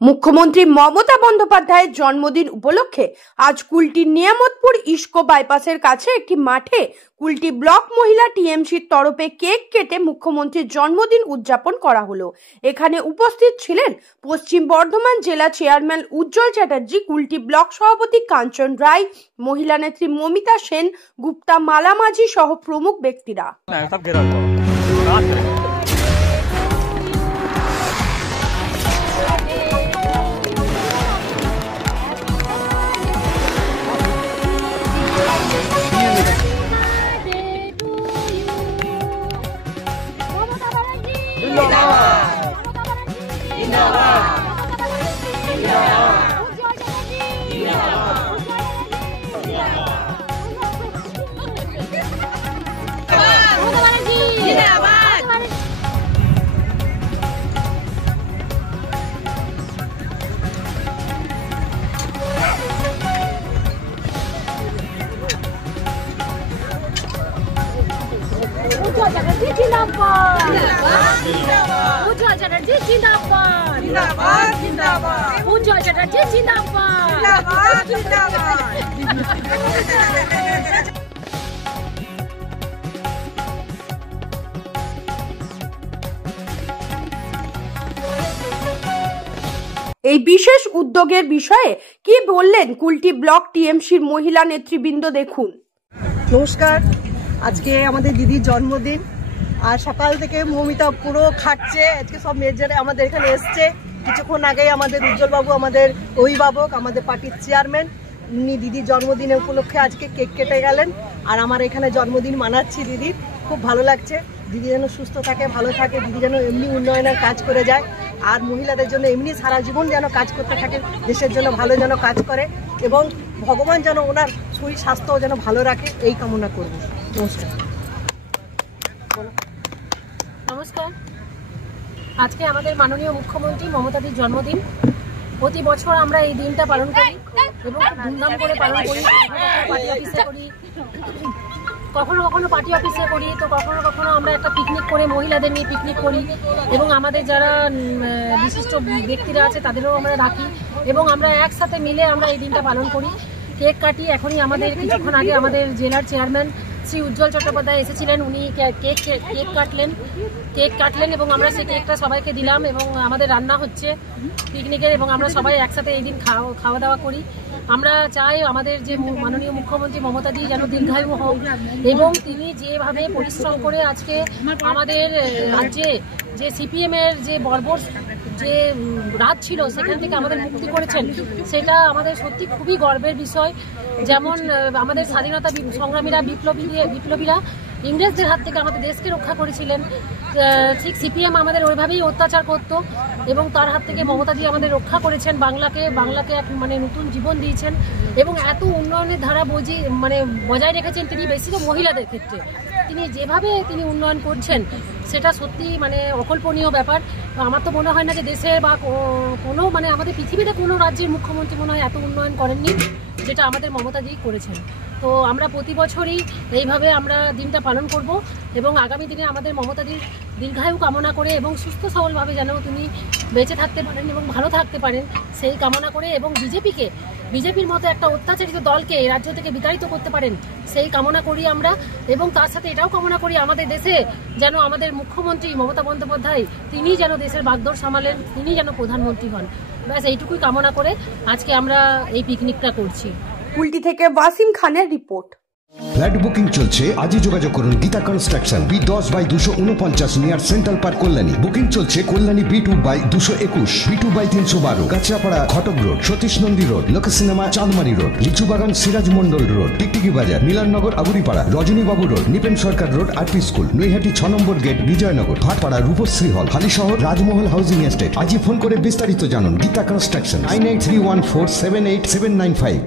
মুখ্যমন্ত্রী মমতা বন্দ্যোপাধ্যায়ের জন্মদিন উপলক্ষে আজ কুলটির নিয়ামতপুর ইস্কো বাইপাসের কাছে একটি মাঠে কুলটি ব্লক মহিলা টিএমসির তরফে কেক কেটে মুখ্যমন্ত্রীর জন্মদিন উদযাপন করা হলো। এখানে উপস্থিত ছিলেন পশ্চিম বর্ধমান জেলা চেয়ারম্যান উজ্জ্বল চ্যাটার্জি, কুলটি ব্লক সভাপতি কাঞ্চন রায়, মহিলা নেত্রী মমিতা সেন গুপ্তা, মালা মাঝি সহ প্রমুখ ব্যক্তিরা। উজ্জ্বল চ্যাটার্জি জিন্দাবাদ, জিন্দাবাদ, জিন্দাবাদ। উজ্জ্বল চ্যাটার্জি জিন্দাবাদ, জিন্দাবাদ, জিন্দাবাদ। এই বিশেষ উদ্যোগের বিষয়ে কি বললেন কুলটি ব্লক টিএমসির মহিলা নেতৃবৃন্দ, দেখুন। নমস্কার, আজকে আমাদের দিদির জন্মদিন আর সকাল থেকে মমিতা পুরো খাটছে। আজকে সব মেজরে আমাদের এখানে এসছে। কিছুক্ষণ আগেই আমাদের উজ্জ্বল বাবু, আমাদের অভিভাবক, আমাদের পার্টির চেয়ারম্যান, উনি দিদির জন্মদিনের উপলক্ষে আজকে কেক কেটে গেলেন। আর আমার এখানে জন্মদিন মানাচ্ছি দিদির, খুব ভালো লাগছে। দিদি যেন সুস্থ থাকে, ভালো থাকে, দিদি যেন এমনি উন্নয়নের কাজ করে যায় আর মহিলাদের জন্য এমনি সারা জীবন যেন কাজ করতে থাকে, দেশের জন্য ভালো যেন কাজ করে এবং ভগবান যেন ওনার শরীর স্বাস্থ্য যেন ভালো রাখে, এই কামনা করব। নমস্কার। নমস্কার, আজকে আমাদের মাননীয় মুখ্যমন্ত্রী মমতাদির জন্মদিন। প্রতি বছর আমরা এই দিনটা পালন করি এবং খুব ধুমধাম করে পালন করি। পার্টি অফিসে করি, কখনো কখনো পার্টি অফিসে করি, তো কখনো কখনো আমরা একটা পিকনিক করে মহিলাদের নিয়ে পিকনিক করি এবং আমাদের যারা বিশিষ্ট ব্যক্তিরা আছে তাদেরও আমরা রাখি এবং আমরা একসাথে মিলে আমরা এই দিনটা পালন করি, কেক কাটি। এখনই আমাদের কিছুক্ষণ আগে আমাদের জেলার চেয়ারম্যান শ্রী উজ্জ্বল চট্টোপাধ্যায় এসেছিলেন, উনি কেক কাটলেন এবং আমরা সেই কেকটা সবাইকে দিলাম এবং আমাদের রান্না হচ্ছে পিকনিকের এবং আমরা সবাই একসাথে এই দিন খাওয়া দাওয়া করি। আমরা চাই আমাদের যে মাননীয় মুখ্যমন্ত্রী মমতাদি যেন দীর্ঘায়ু হোক এবং তিনি যেভাবে পরিশ্রম করে আজকে আমাদের রাজ্যে যে সিপিএমের যে বর্বর যে রাজ ছিল সেখান থেকে আমাদের মুক্তি করেছেন, সেটা আমাদের সত্যি খুবই গর্বের বিষয়। যেমন আমাদের স্বাধীনতা সংগ্রামীরা বিপ্লবীরা ইংরেজদের হাত থেকে আমাদের দেশকে রক্ষা করেছিলেন, ঠিক সিপিএম আমাদের ওইভাবেই অত্যাচার করত এবং তার হাত থেকে মমতাদি আমাদের রক্ষা করেছেন, বাংলাকে এক নতুন জীবন দিয়েছেন এবং এত উন্নয়নের ধারা বজায় রেখেছেন তিনি, বেশি তো মহিলাদের ক্ষেত্রে তিনি যেভাবে তিনি উন্নয়ন করছেন সেটা সত্যি অকল্পনীয় ব্যাপার। আমার তো মনে হয় না যে দেশে বা কোনো আমাদের পৃথিবীতে কোনো রাজ্যের মুখ্যমন্ত্রী মনে হয় এত উন্নয়ন করেননি যেটা আমাদের মমতাদি করেছেন। তো আমরা প্রতি বছরই এইভাবে আমরা দিনটা পালন করব এবং আগামী দিনে আমাদের মমতাদির দীর্ঘায়ু কামনা করে এবং সুস্থ সবলভাবে যেন তিনি বেঁচে থাকতে পারেন এবং ভালো থাকতে পারেন সেই কামনা করে এবং বিজেপির মতো একটা অত্যাচারিত দলকে রাজ্য থেকে বিতাড়িত করতে পারেন সেই কামনা করি আমরা এবং তার সাথে এটাও কামনা করি আমাদের দেশে যেন আমাদের মুখ্যমন্ত্রী মমতা বন্দ্যোপাধ্যায় তিনি যেন দেশের বাগদর সামালেন, তিনি যেন প্রধানমন্ত্রী হন। ব্যাস এইটুকুই কামনা করে আজকে আমরা এই পিকনিকটা করছি। কুলটি থেকে ওয়াসিম খানের রিপোর্ট। ফ্ল্যাট বুকিং চলছে, আজই যোগাযোগ করুন Gita construction, B10/249 near central park, Kalyani. Booking চলছে কল্যাণী B2/221, B2/312, কাঁচরাপাড়া ঘটক রোড, সতীশ নন্দী রোড, লোক সিনেমা চাঁদমারি রোড, লিচুবাগান সিরাজ মন্ডল রোড, টিকটিকি বাজার, মিলননগর আবুরিপাড়া, রজনীবাবু রোড, নিপেন সরকার রোড, আরপি স্কুল, নৈহাটি 6 নম্বর গেট, বিজয়নগর, ভাটপাড়া রূপশ্রী হল, হালিশহর রাজমহল হাউজিং এস্টেট। আজই ফোন করে বিস্তারিত জানুন। গীতা কনস্ট্রাকশন 9831478795।